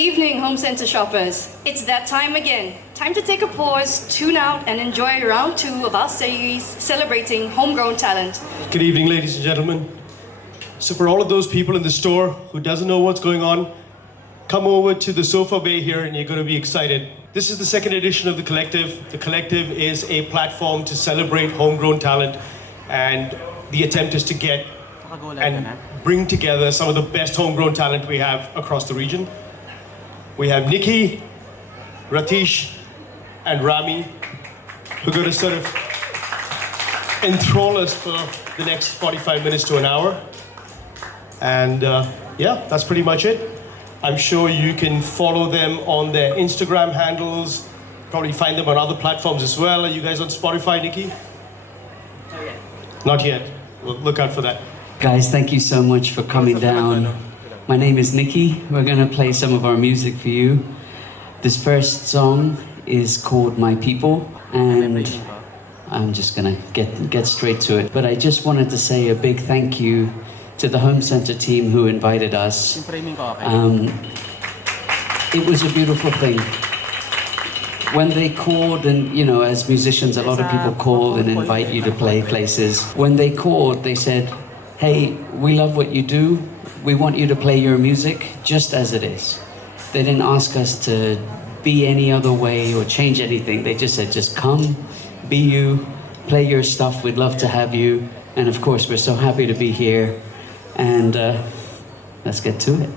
evening, home center shoppers. It's that time again. Time to take a pause, tune out, and enjoy round 2 of our series celebrating homegrown talent. Good evening, ladies and gentlemen. So for all of those people in the store who doesn't know what's going on, come over to the sofa bay here and you're going to be excited. This is the second edition of The Collective. The Collective is a platform to celebrate homegrown talent, and the attempt is to get and bring together some of the best homegrown talent we have across the region. We have Niki, Ratish, and Rami, who are going to sort of enthrall us for the next 45 minutes to an hour. And yeah, that's pretty much it. I'm sure you can follow them on their Instagram handles, probably find them on other platforms as well. Are you guys on Spotify, Niki? Not yet. Not yet. Well, look out for that. Guys, thank you so much for coming down. My name is Niki. We're going to play some of our music for you. This first song is called My People, and I'm just going to get straight to it. But I just wanted to say a big thank you to the Home Center team who invited us. It was a beautiful thing. When they called, and you know, as musicians, a lot of people call and invite you to play places. When they called, they said, hey, we love what you do. We want you to play your music just as it is. They didn't ask us to be any other way or change anything. They just said, just come, be you, play your stuff. We'd love to have you. And of course, we're so happy to be here. And let's get to it.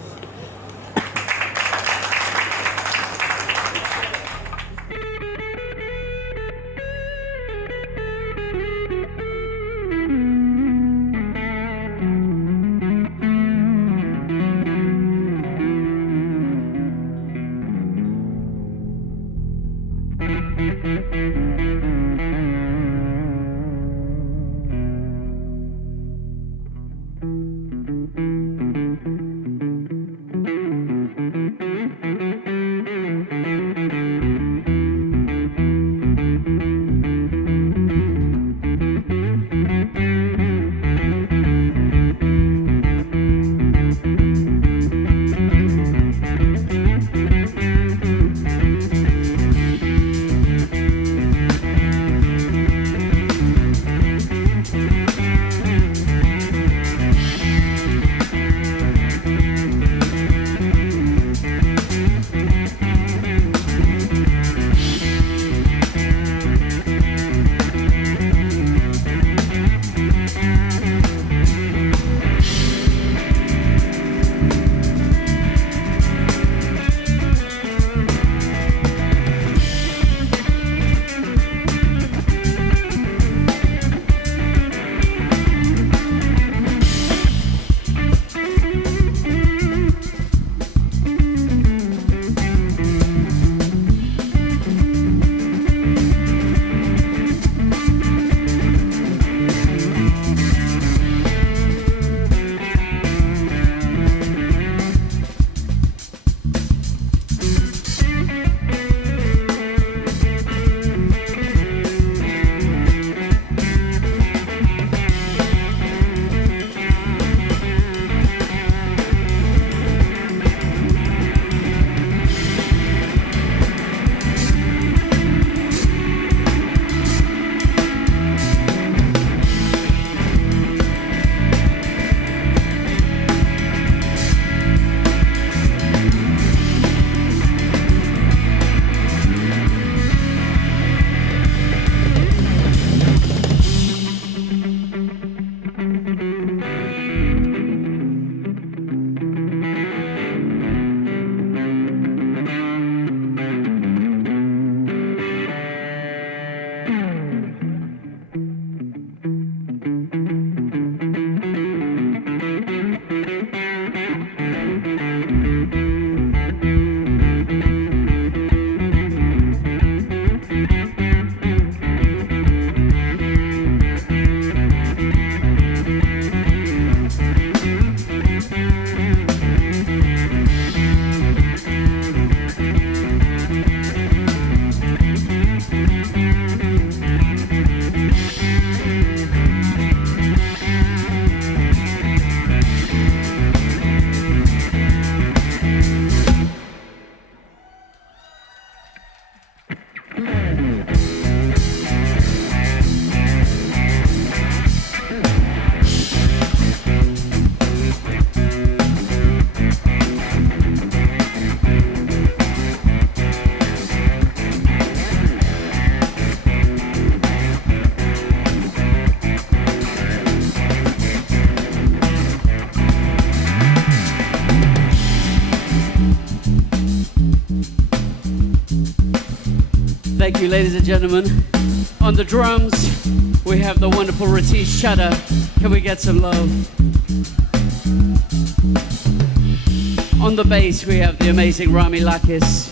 Thank you, ladies and gentlemen. On the drums, we have the wonderful Ratish Chadha. Can we get some love? On the bass, we have the amazing Rami Lakkis.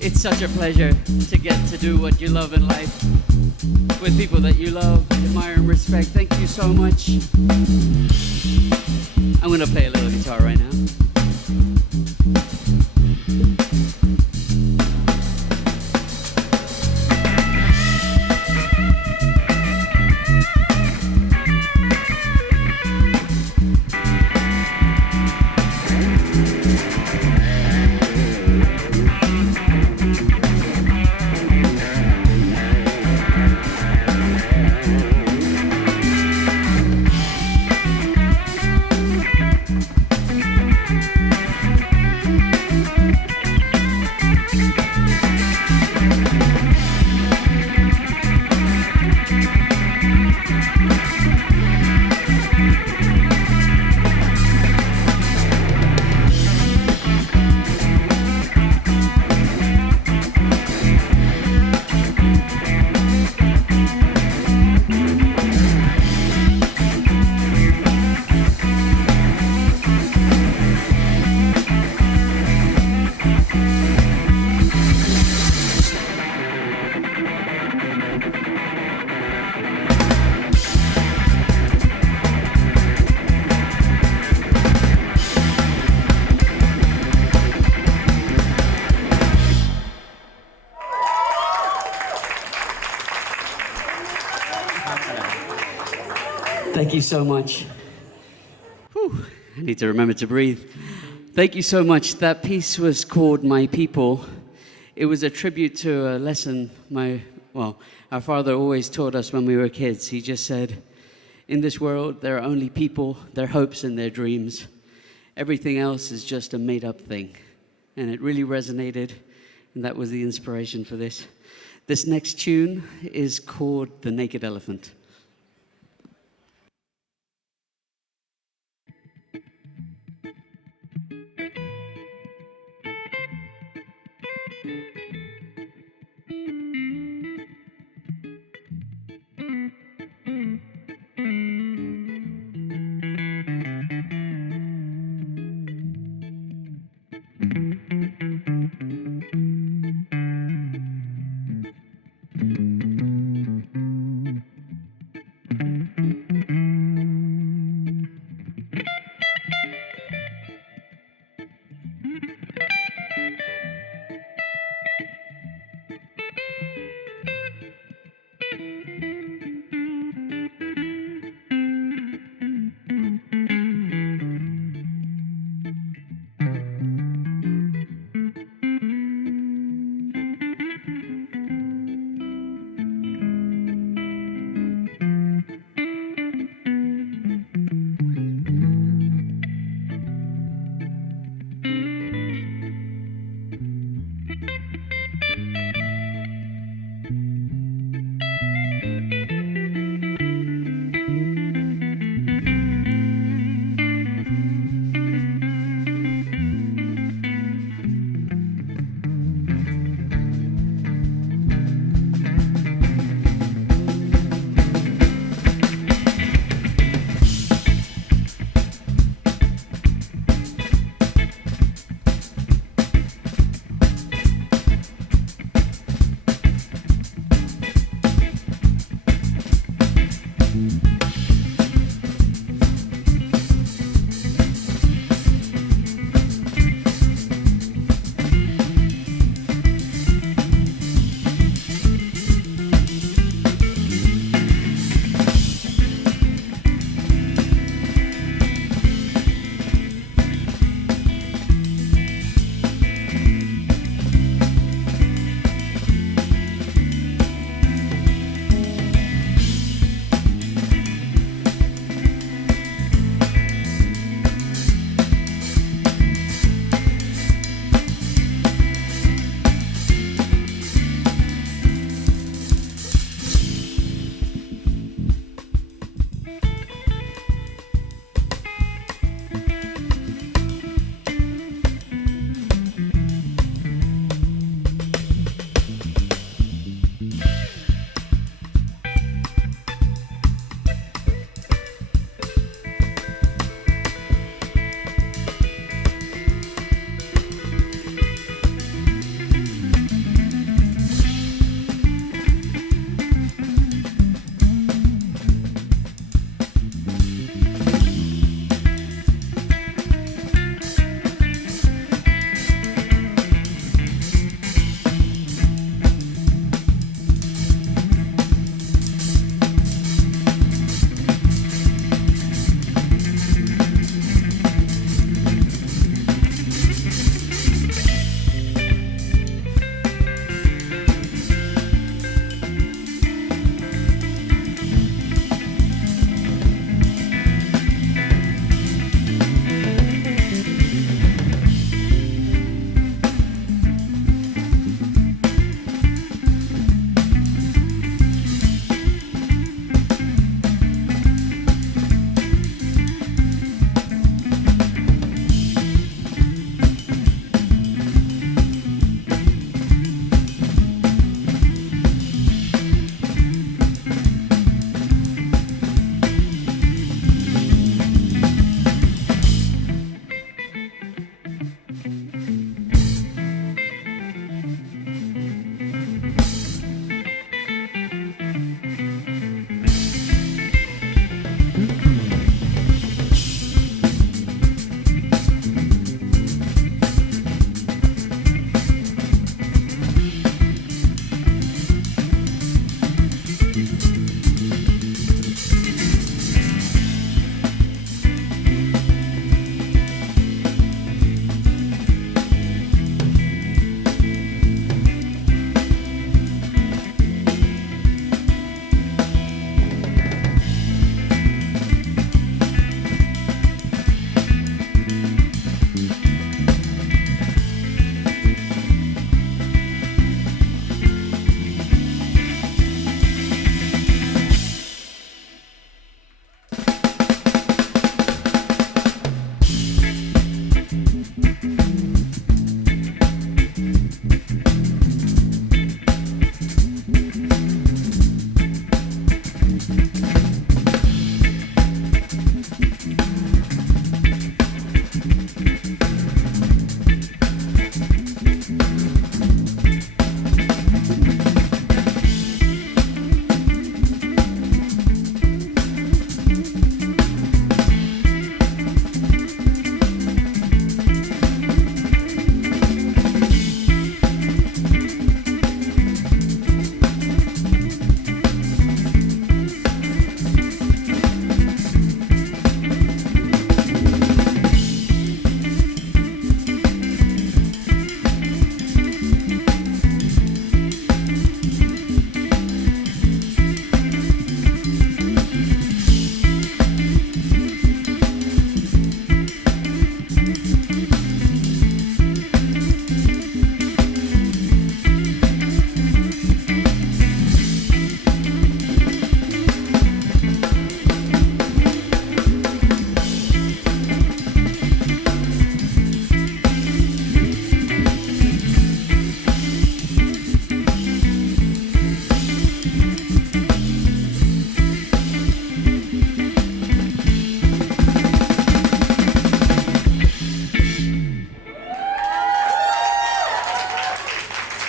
It's such a pleasure to get to do what you love in life with people that you love, admire, and respect. Thank you so much. I'm going to play a little guitar right now. Thank you so much. Whew, I need to remember to breathe. Thank you so much. That piece was called My People. It was a tribute to a lesson our father always taught us when we were kids. He just said, in this world, there are only people, their hopes and their dreams. Everything else is just a made-up thing. And it really resonated, and that was the inspiration for this. This next tune is called The Naked Elephant.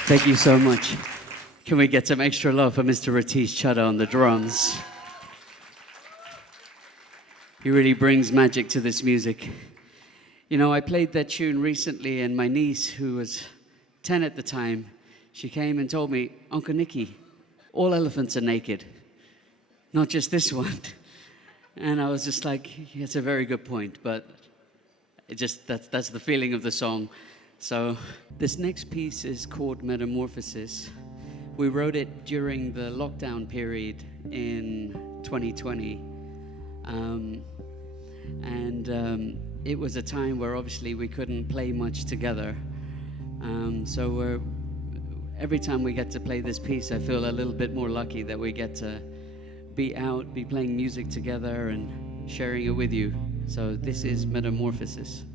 Thank you so much. Can we get some extra love for Mr. Ratish Chadha on the drums? He really brings magic to this music. You know, I played that tune recently, and my niece, who was 10 at the time, she came and told me, Uncle Niki, all elephants are naked, not just this one. And I was just like, it's a very good point, but that's the feeling of the song. So this next piece is called Metamorphosis. We wrote it during the lockdown period in 2020. It was a time where obviously we couldn't play much together. So every time we get to play this piece, I feel a little bit more lucky that we get to be out, be playing music together and sharing it with you. So this is Metamorphosis.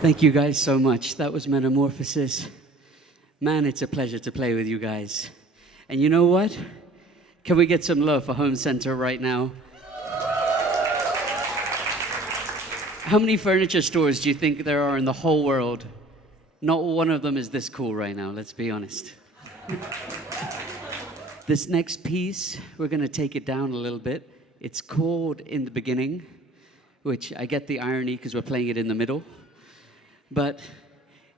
Thank you guys so much. That was Metamorphosis. Man, it's a pleasure to play with you guys. And you know what? Can we get some love for Home Center right now? How many furniture stores do you think there are in the whole world? Not one of them is this cool right now, let's be honest. This next piece, we're going to take it down a little bit. It's called In the Beginning, which I get the irony because we're playing it in the middle. But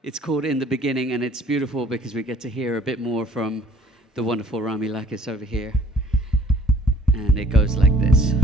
it's called In the Beginning, and it's beautiful because we get to hear a bit more from the wonderful Rami Lakkis over here. And it goes like this.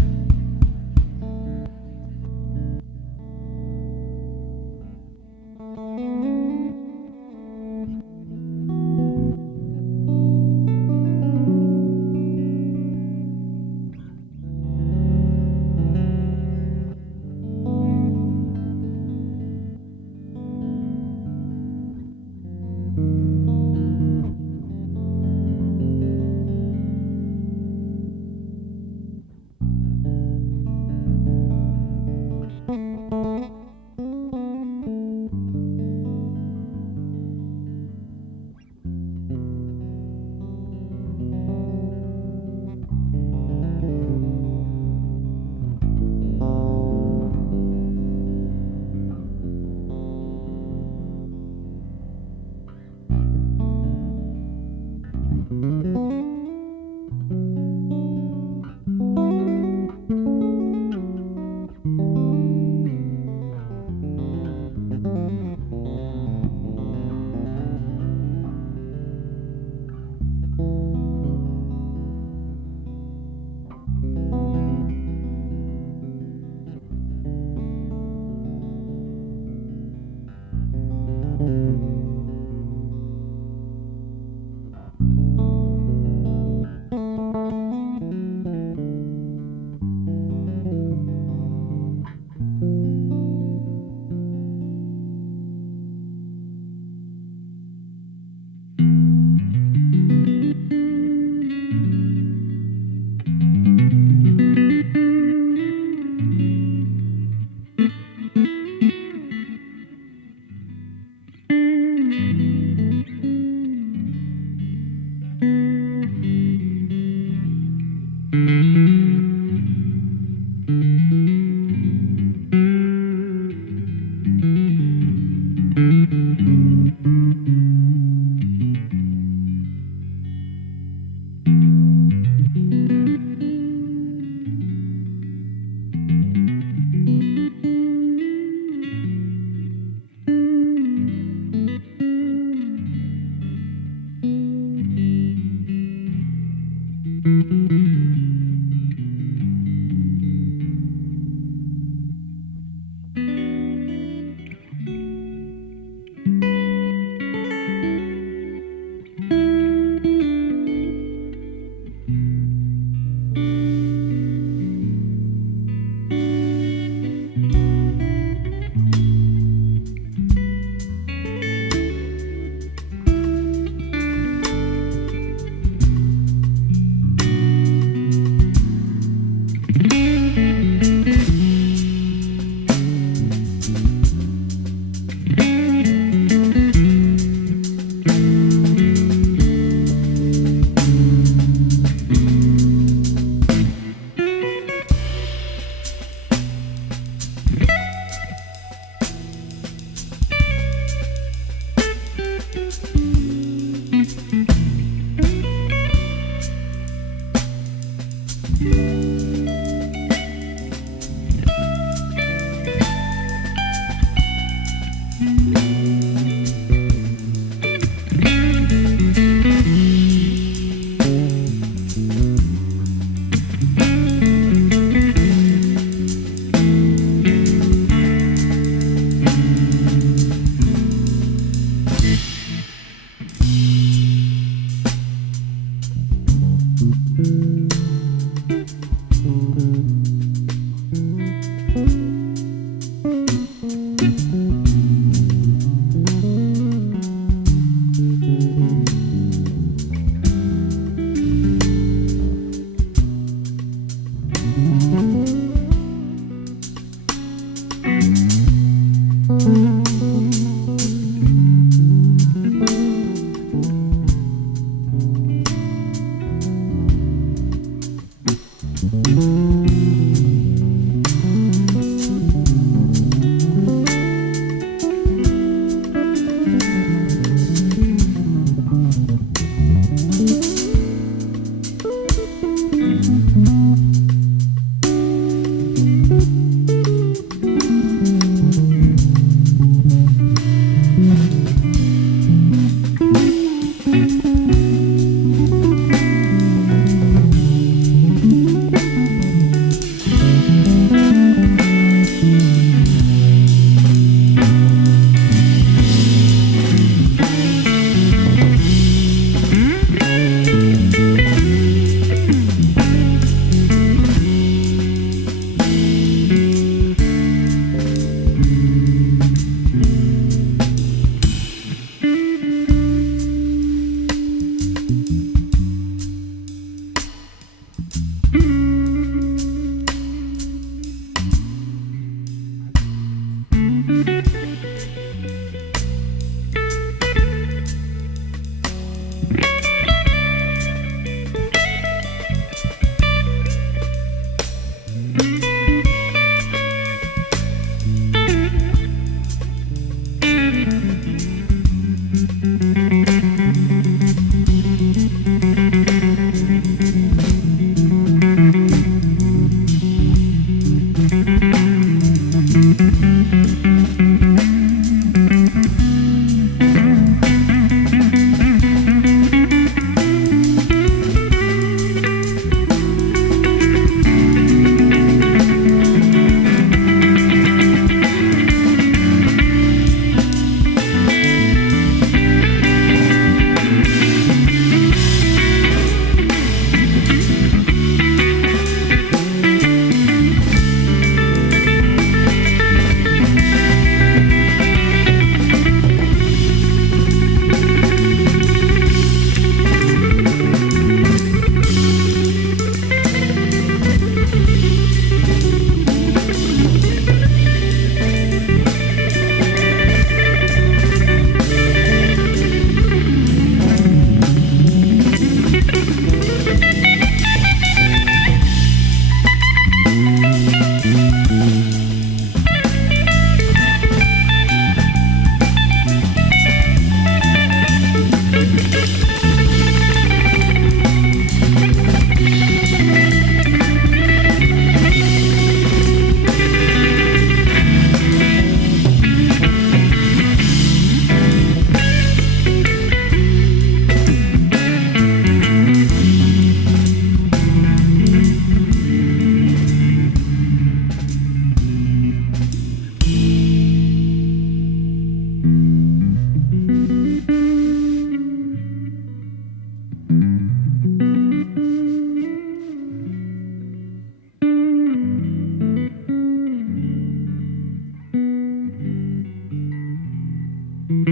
Thank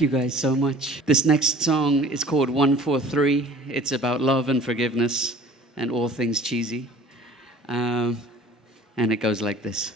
you guys so much. This next song is called 143. It's about love and forgiveness and all things cheesy. And it goes like this.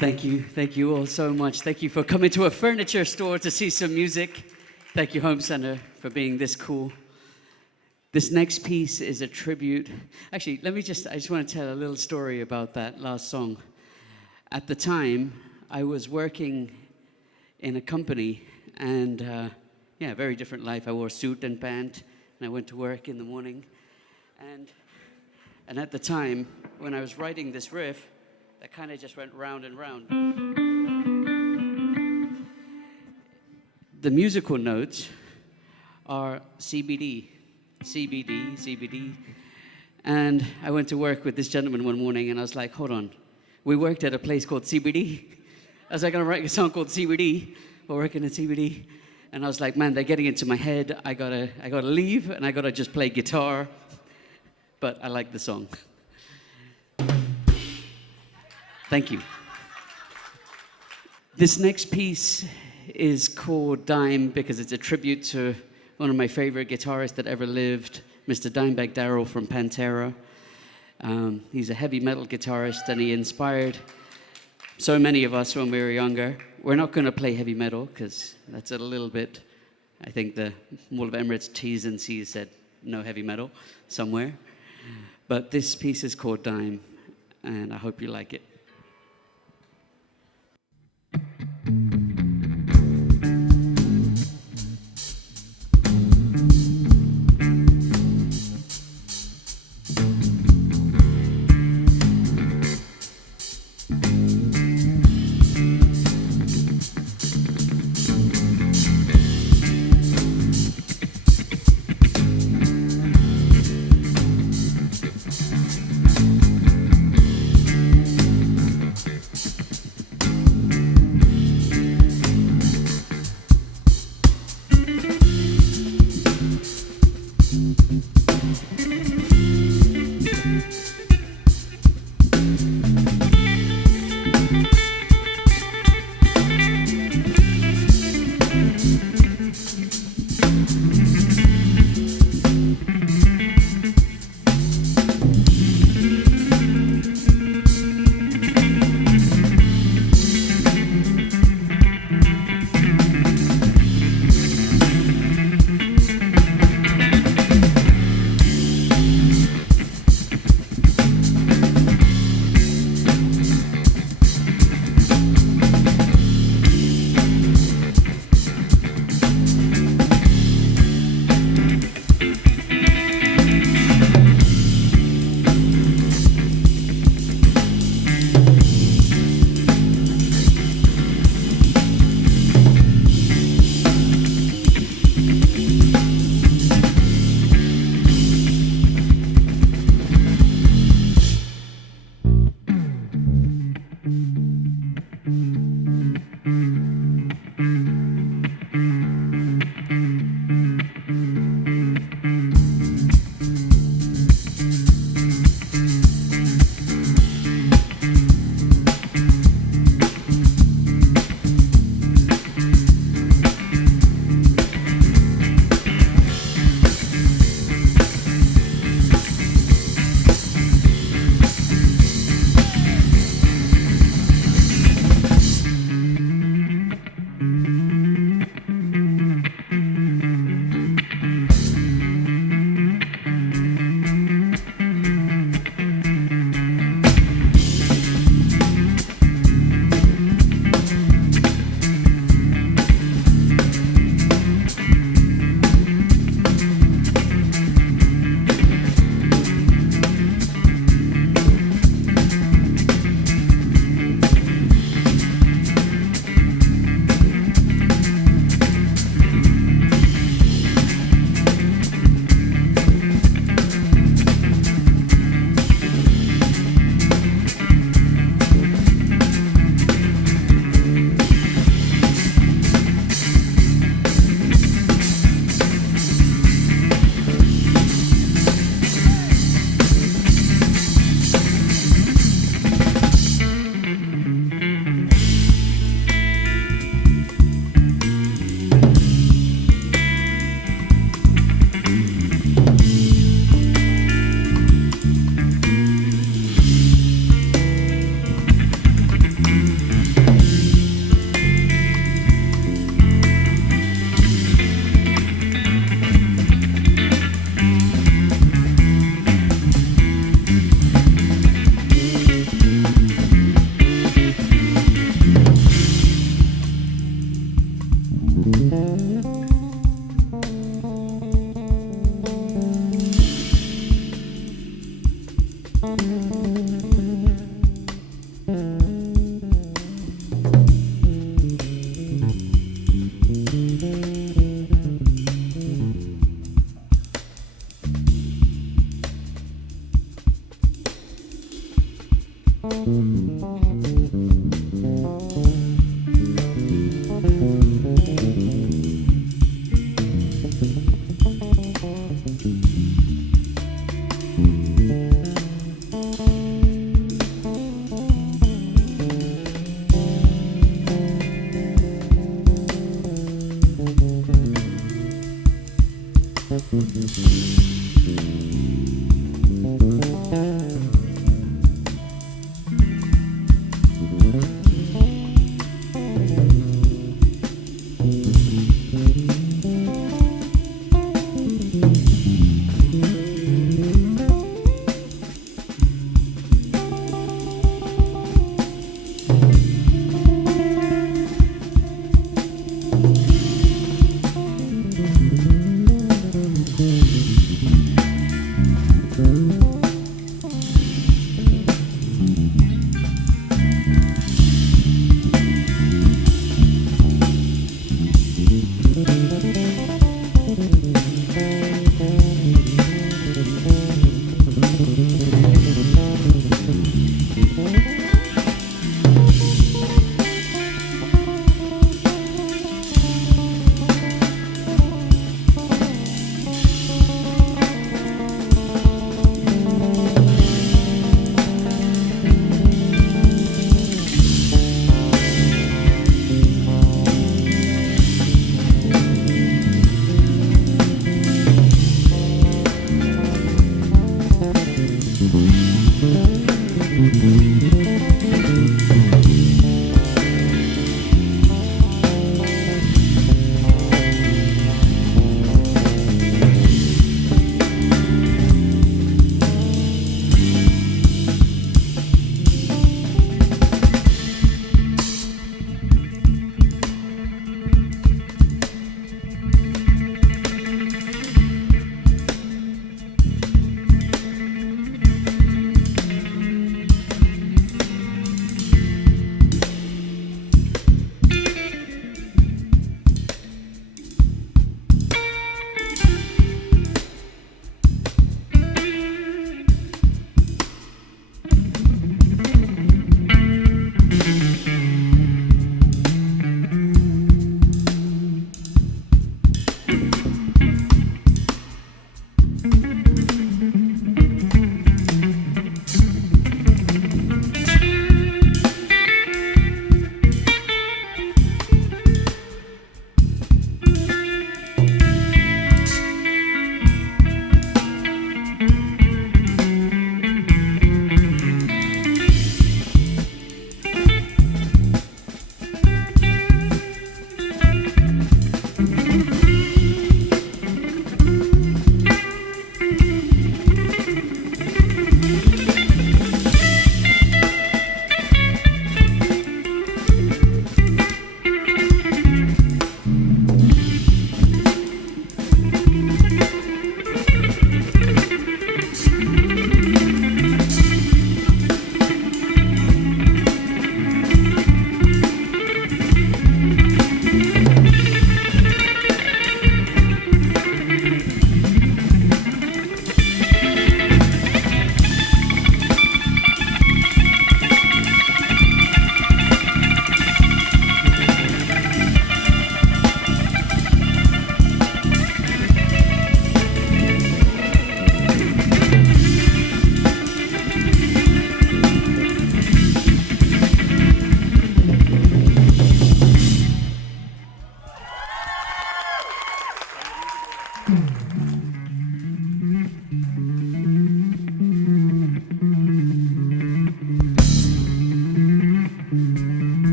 Thank you all so much. Thank you for coming to a furniture store to see some music. Thank you, Home Center, for being this cool. This next piece is a tribute. Actually, I just want to tell a little story about that last song. At the time, I was working in a company, and very different life. I wore a suit and pant, and I went to work in the morning. And at the time, when I was writing this riff, that kind of just went round and round. The musical notes are CBD, CBD, CBD. And I went to work with this gentleman one morning, and I was like, hold on. We worked at a place called CBD. I was like, I'm gonna write a song called CBD. We're working at CBD. And I was like, man, they're getting into my head. I gotta leave, and I gotta just play guitar. But I like the song. Thank you. This next piece is called Dime because it's a tribute to one of my favorite guitarists that ever lived, Mr. Dimebag Darrell from Pantera. He's a heavy metal guitarist, and he inspired so many of us when we were younger. We're not going to play heavy metal because that's a little bit, I think the Mall of Emirates T's and C's said no heavy metal somewhere. But this piece is called Dime, and I hope you like it.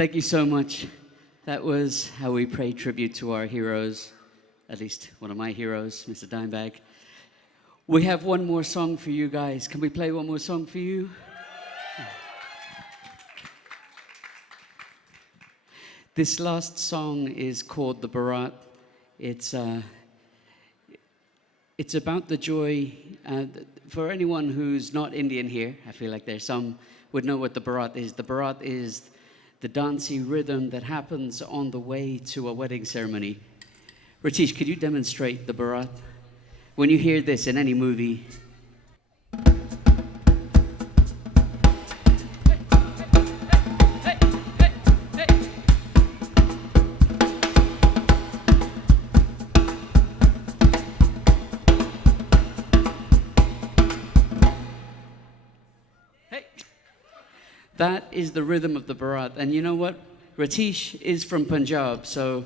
Thank you so much. That was how we pay tribute to our heroes, at least one of my heroes, Mr. Dimebag. We have one more song for you guys. Can we play one more song for you? This last song is called The Barat. It's about the joy. For anyone who's not Indian here, I feel like there's some would know what the Barat is. The Barat is the dancey rhythm that happens on the way to a wedding ceremony. Ratish, could you demonstrate the Barat? When you hear this in any movie, that is the rhythm of the Barat. And you know what? Ratish is from Punjab, so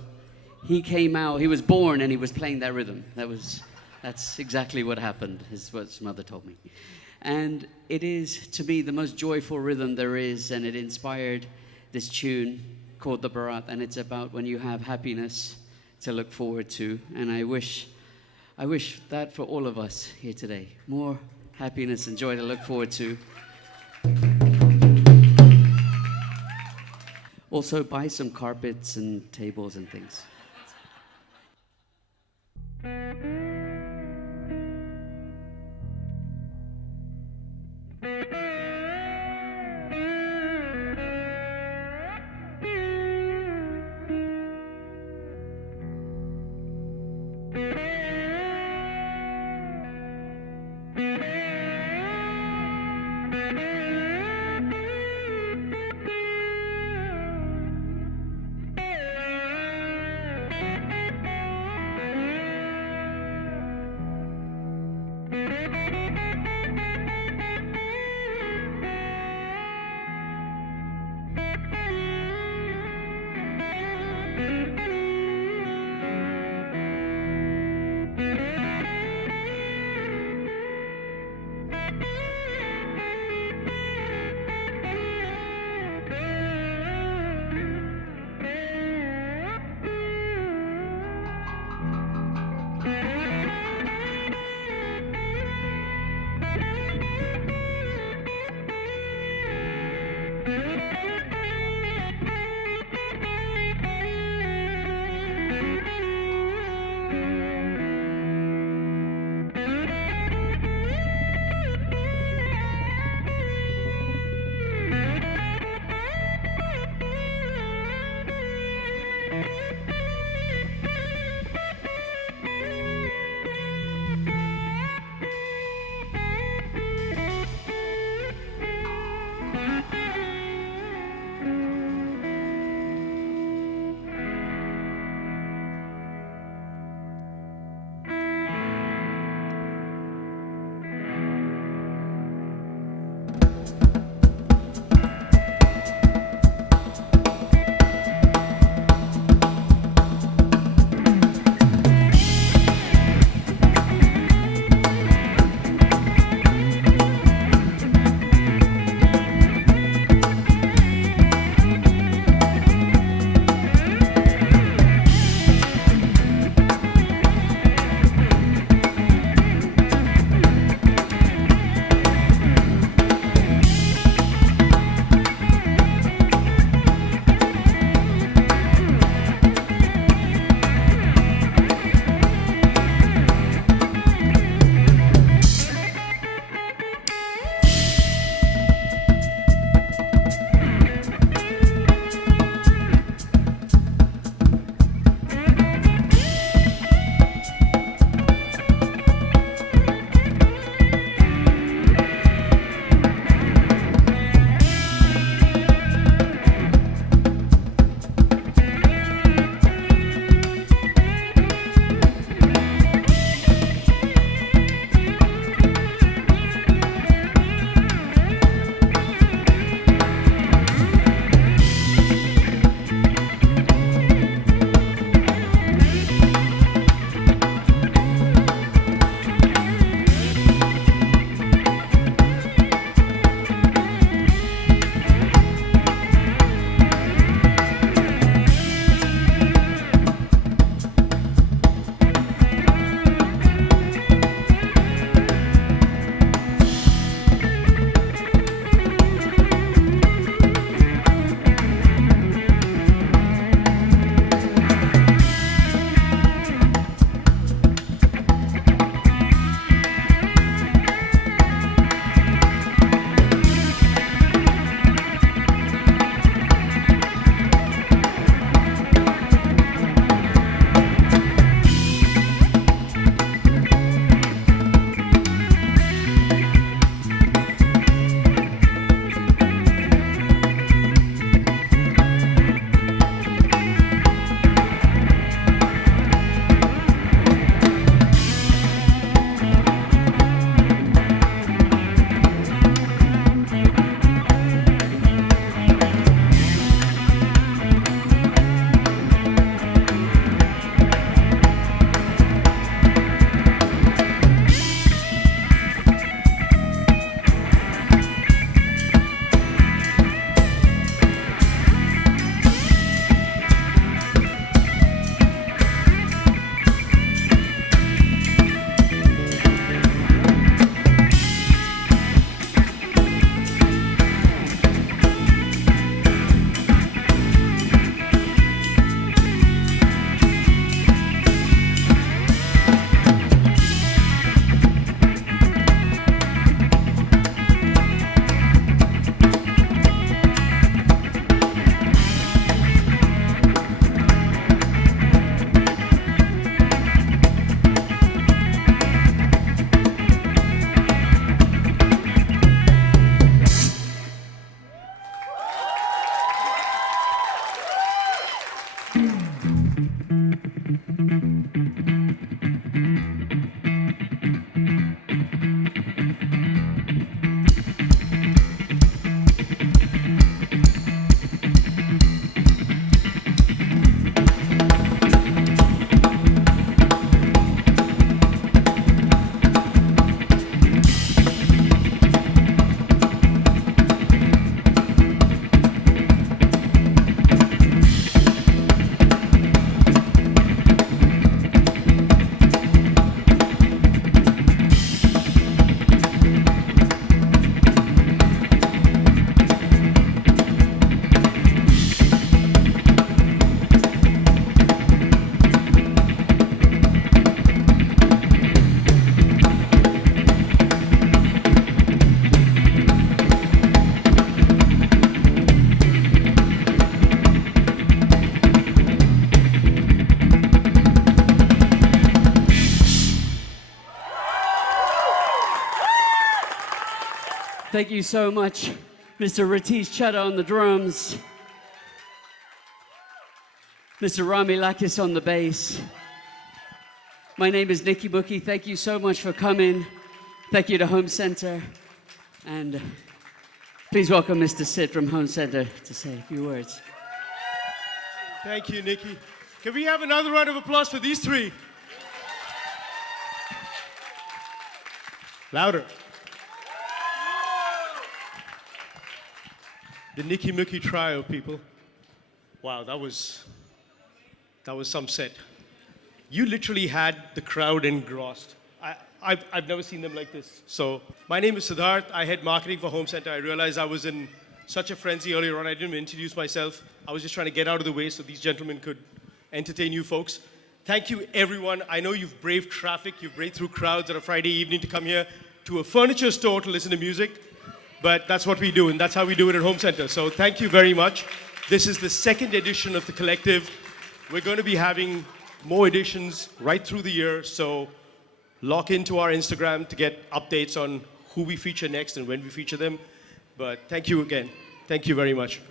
he came out, he was born and he was playing that rhythm. That's exactly what happened, is what his mother told me. And it is, to me, the most joyful rhythm there is, and it inspired this tune called The Barat, and it's about when you have happiness to look forward to. And I wish that for all of us here today. More happiness and joy to look forward to. Also, buy some carpets and tables and things. Thank you so much, Mr. Ratish Chadha on the drums, Mr. Rami Lakkis on the bass. My name is Niki Mukhi. Thank you so much for coming. Thank you to Home Center. And please welcome Mr. Sid from Home Center to say a few words. Thank you, Niki. Can we have another round of applause for these three? Louder. The Niki Mukhi trio, people. Wow, that was some set. You literally had the crowd engrossed. I've never seen them like this. So, my name is Siddharth. I head marketing for Home Center. I realized I was in such a frenzy earlier on. I didn't even introduce myself. I was just trying to get out of the way so these gentlemen could entertain you folks. Thank you, everyone. I know you've braved traffic. You've braved through crowds on a Friday evening to come here to a furniture store to listen to music. But that's what we do, and that's how we do it at Home Center. So thank you very much. This is the second edition of the collective. We're going to be having more editions right through the year, so lock into our Instagram to get updates on who we feature next and when we feature them. But thank you again. Thank you very much.